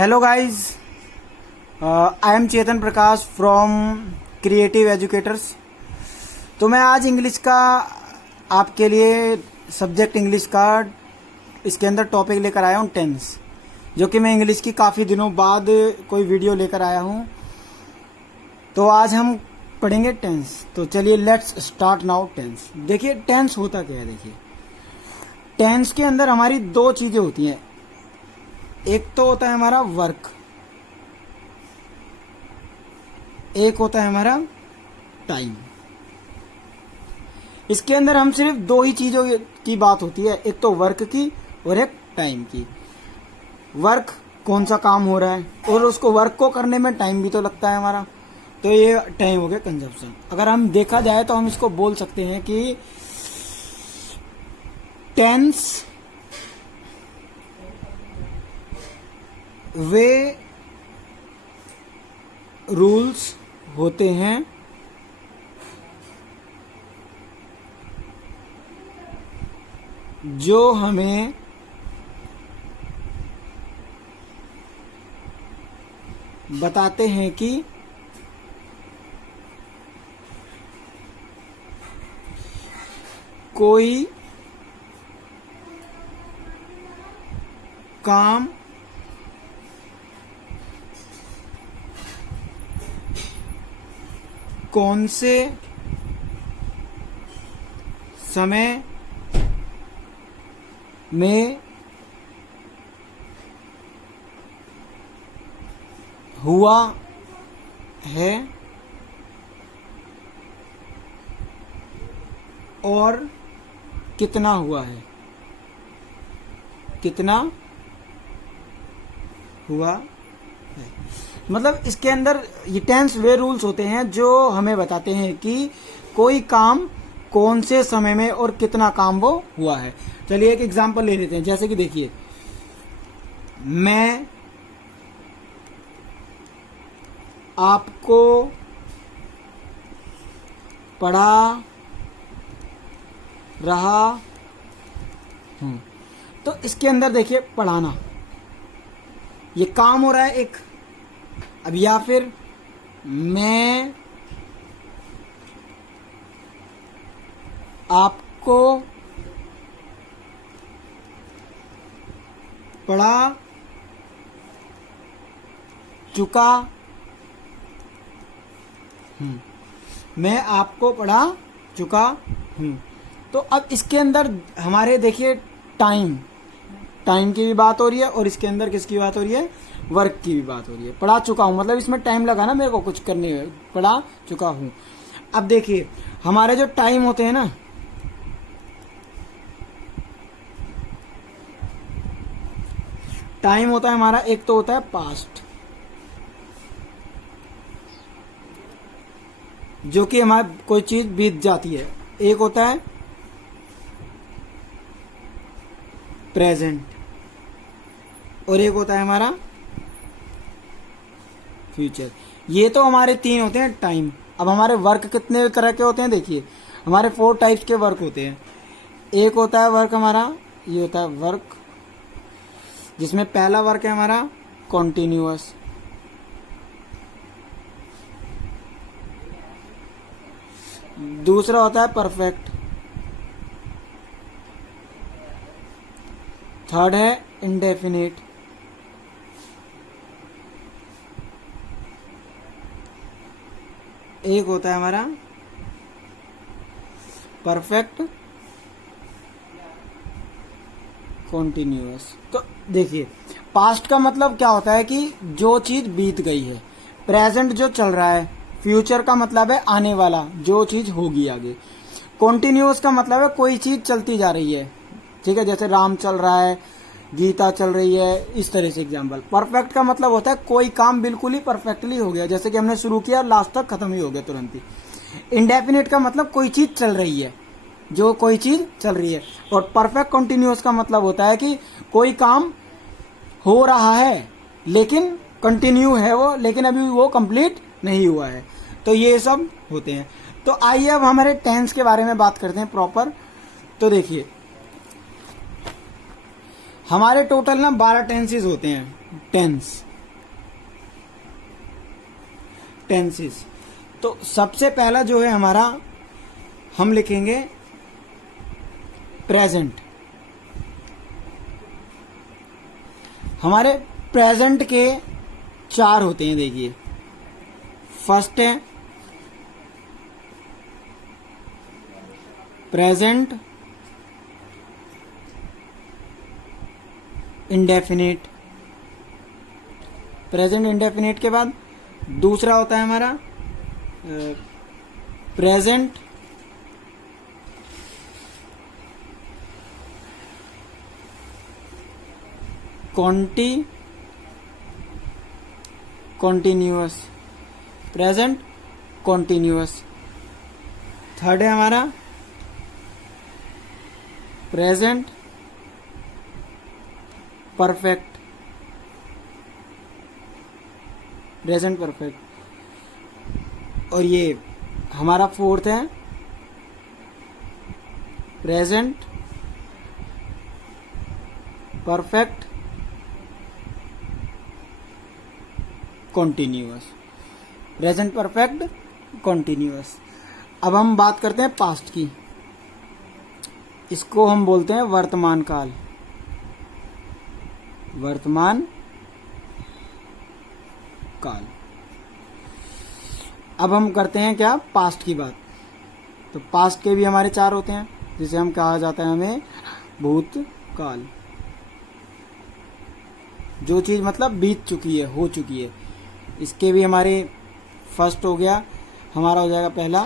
Hello guys, I am Chetan Prakash from creative educators. तो मैं आज इंग्लिश का आपके लिए सब्जेक्ट इंग्लिश का इसके अंदर टॉपिक लेकर आया हूँ टेंस, जो कि मैं इंग्लिश की काफ़ी दिनों बाद कोई वीडियो लेकर आया हूँ। तो आज हम पढ़ेंगे टेंस। तो चलिए लेट्स स्टार्ट नाउ टेंस। देखिए टेंस होता क्या है। देखिए टेंस के अंदर हमारी दो चीज़ें होती हैं। एक तो होता है हमारा वर्क, एक होता है हमारा टाइम। इसके अंदर हम सिर्फ दो ही चीजों की बात होती है, एक तो वर्क की और एक टाइम की। वर्क कौन सा काम हो रहा है और उसको वर्क को करने में टाइम भी तो लगता है हमारा, तो ये टाइम हो गया कंजप्शन। अगर हम देखा जाए तो हम इसको बोल सकते हैं कि टेंस वे रूल्स होते हैं जो हमें बताते हैं कि कोई काम कौन से समय में हुआ है और कितना हुआ है, कितना हुआ है। मतलब इसके अंदर ये टेंस वे रूल्स होते हैं जो हमें बताते हैं कि कोई काम कौन से समय में और कितना काम वो हुआ है। चलिए एक एग्जांपल ले लेते हैं। जैसे कि देखिए, मैं आपको पढ़ा रहा हूं। तो इसके अंदर देखिए पढ़ाना, ये काम हो रहा है एक। अब या फिर मैं आपको पढ़ा चुका हूं, मैं आपको पढ़ा चुका हूं। तो अब इसके अंदर हमारे देखिए टाइम की भी बात हो रही है और इसके अंदर किसकी बात हो रही है, वर्क की भी बात हो रही है। पढ़ा चुका हूं मतलब इसमें टाइम लगा ना मेरे को कुछ करने में, पढ़ा चुका हूं। अब देखिए हमारे जो टाइम होते हैं ना, टाइम होता है हमारा, एक तो होता है पास्ट, जो कि हमारी कोई चीज बीत जाती है। एक होता है प्रेजेंट और एक होता है हमारा फ्यूचर। ये तो हमारे तीन होते हैं टाइम। अब हमारे वर्क कितने तरह के होते हैं, देखिए हमारे 4 टाइप्स के वर्क होते हैं। एक होता है वर्क हमारा, ये होता है वर्क जिसमें पहला वर्क है हमारा कॉन्टिन्यूअस, दूसरा होता है परफेक्ट, थर्ड है इंडेफिनिट, एक होता है हमारा परफेक्ट कॉन्टिन्यूअस। तो देखिए पास्ट का मतलब क्या होता है कि जो चीज बीत गई है, प्रेजेंट जो चल रहा है, फ्यूचर का मतलब है आने वाला जो चीज होगी आगे, कॉन्टिन्यूअस का मतलब है कोई चीज चलती जा रही है। ठीक है, जैसे राम चल रहा है, गीता चल रही है, इस तरह से एग्जाम्पल। परफेक्ट का मतलब होता है कोई काम बिल्कुल ही परफेक्टली हो गया, जैसे कि हमने शुरू किया लास्ट तक खत्म ही हो गया तुरंत ही। इंडेफिनिट का मतलब कोई चीज चल रही है, जो कोई चीज चल रही है। और परफेक्ट कंटिन्यूअस का मतलब होता है कि कोई काम हो रहा है लेकिन कंटिन्यू है वो, लेकिन अभी वो कंप्लीट नहीं हुआ है। तो ये सब होते हैं। तो आइए अब हमारे टेंस के बारे में बात करते हैं प्रॉपर। तो देखिए हमारे टोटल ना 12 टेंसेस होते हैं। Tense tenses. तो सबसे पहला जो है हमारा, हम लिखेंगे प्रेजेंट। हमारे प्रेजेंट के 4 होते हैं, देखिए। फर्स्ट है प्रेजेंट इंडेफिनिट। प्रेजेंट इंडेफिनिट के बाद दूसरा होता है हमारा present continuous. Present continuous. Third है हमारा प्रेजेंट परफेक्ट। Present perfect. और ये हमारा फोर्थ है present perfect continuous. Present perfect continuous. अब हम बात करते हैं पास्ट की। इसको हम बोलते हैं वर्तमान काल। वर्तमान काल। अब हम करते हैं क्या, पास्ट की बात। तो पास्ट के भी हमारे 4 होते हैं, जिसे हम कहा जाता है हमें भूतकाल। जो चीज मतलब बीत चुकी है, हो चुकी है। इसके भी हमारे फर्स्ट हो गया, हमारा हो जाएगा पहला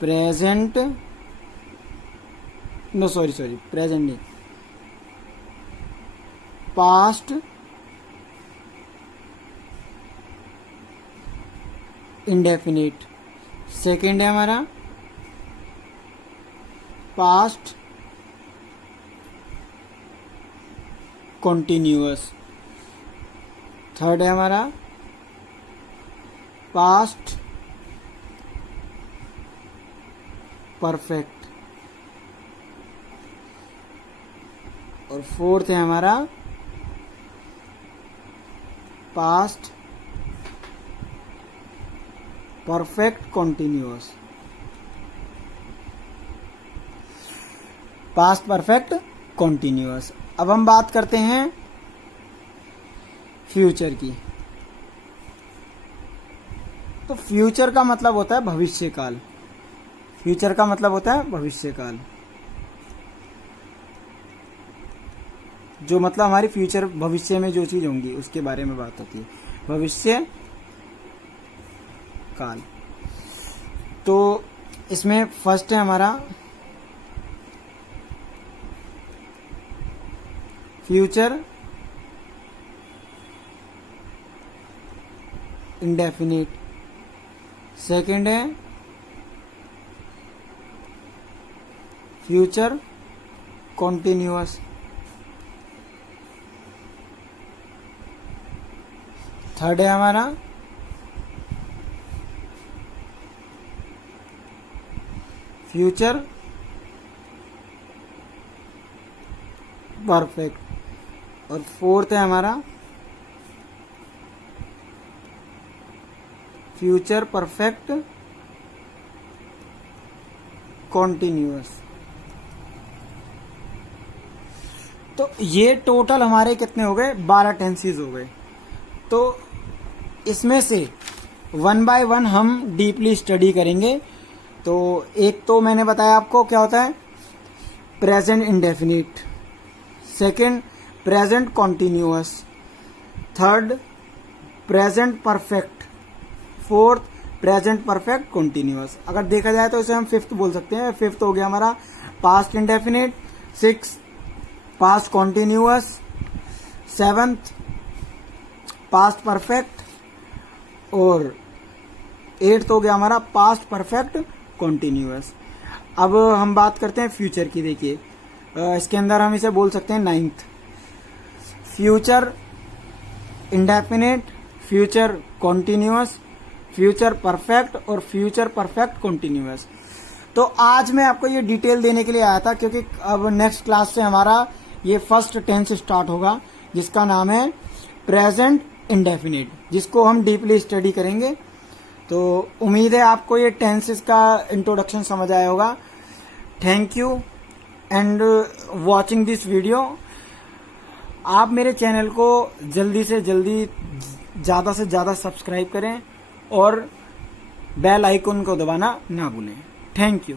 प्रेजेंट, नो सॉरी प्रेजेंट नहीं, पास्ट इंडेफिनिट। सेकेंड है हमारा पास्ट कॉन्टिन्यूअस। थर्ड है हमारा पास्ट परफेक्ट। और फोर्थ है हमारा past perfect continuous. Past perfect continuous. अब हम बात करते हैं फ्यूचर की। तो फ्यूचर का मतलब होता है भविष्यकाल। फ्यूचर का मतलब होता है भविष्यकाल, जो मतलब हमारी फ्यूचर, भविष्य में जो चीज होंगी उसके बारे में बात होती है, भविष्य काल। तो इसमें फर्स्ट है हमारा फ्यूचर इंडेफिनिट। सेकेंड है फ्यूचर कॉन्टिन्यूअस। थर्ड है हमारा फ्यूचर परफेक्ट। और फोर्थ है हमारा फ्यूचर परफेक्ट कॉन्टिन्यूअस। तो ये टोटल हमारे कितने हो गए, 12 टेंसेस हो गए। तो इसमें से 1 बाय 1 हम डीपली स्टडी करेंगे। तो एक तो मैंने बताया आपको क्या होता है, present indefinite. Second present continuous. Third present perfect. Fourth present perfect continuous. अगर देखा जाए तो इसे हम फिफ्थ बोल सकते हैं। फिफ्थ हो गया हमारा past indefinite. Six past continuous. Seventh past perfect. और एट्थ हो गया हमारा पास्ट परफेक्ट कॉन्टिन्यूअस। अब हम बात करते हैं फ्यूचर की। देखिए इसके अंदर हम इसे बोल सकते हैं 9th, future indefinite, future continuous, future perfect और फ्यूचर परफेक्ट कॉन्टिन्यूअस। तो आज मैं आपको ये डिटेल देने के लिए आया था, क्योंकि अब नेक्स्ट क्लास से हमारा ये फर्स्ट टेंस स्टार्ट होगा, जिसका नाम है प्रेजेंट इंडेफिनिट, जिसको हम डीपली स्टडी करेंगे। तो उम्मीद है आपको ये टेंसेस का इंट्रोडक्शन समझ आया होगा। Thank you and watching this video. आप मेरे चैनल को जल्दी से जल्दी ज़्यादा से ज़्यादा सब्सक्राइब करें और बेल आइकन को दबाना ना भूलें। Thank you.